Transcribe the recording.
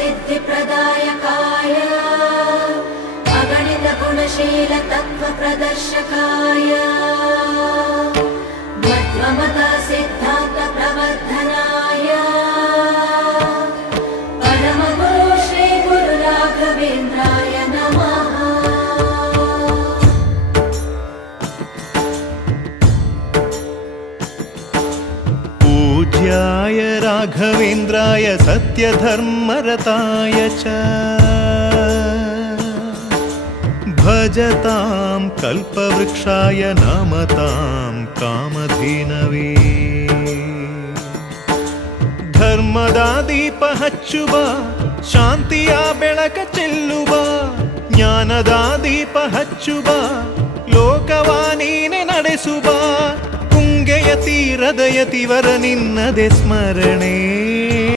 सिद्धिप्रदायकाय अगणित गुणशील तत्त्व प्रदर्शकाय मध्वमता सिद्धान्त प्रवर्धनाय परमगुरु श्री गुरु राघवेन्द्राय नमः। पूज्याय राघवेन्द्राय सत्यधर्मरताय च भजतां कल्पवृक्षाय नमतां कामधेनवे। ಧರ್ಮದ ದೀಪ ಹಚ್ಚುವ ಶಾಂತಿಯ ಬೆಳಕ ಚೆಲ್ಲುವ ಜ್ಞಾನದ ದೀಪ ಹಚ್ಚುವ ಲೋಕವ ನೀನೆ ನಡೆಸುವ ತುಂಗೆಯ ತೀರದ ಯತಿವರ ನಿನ್ನದೆ ಸ್ಮರಣೆ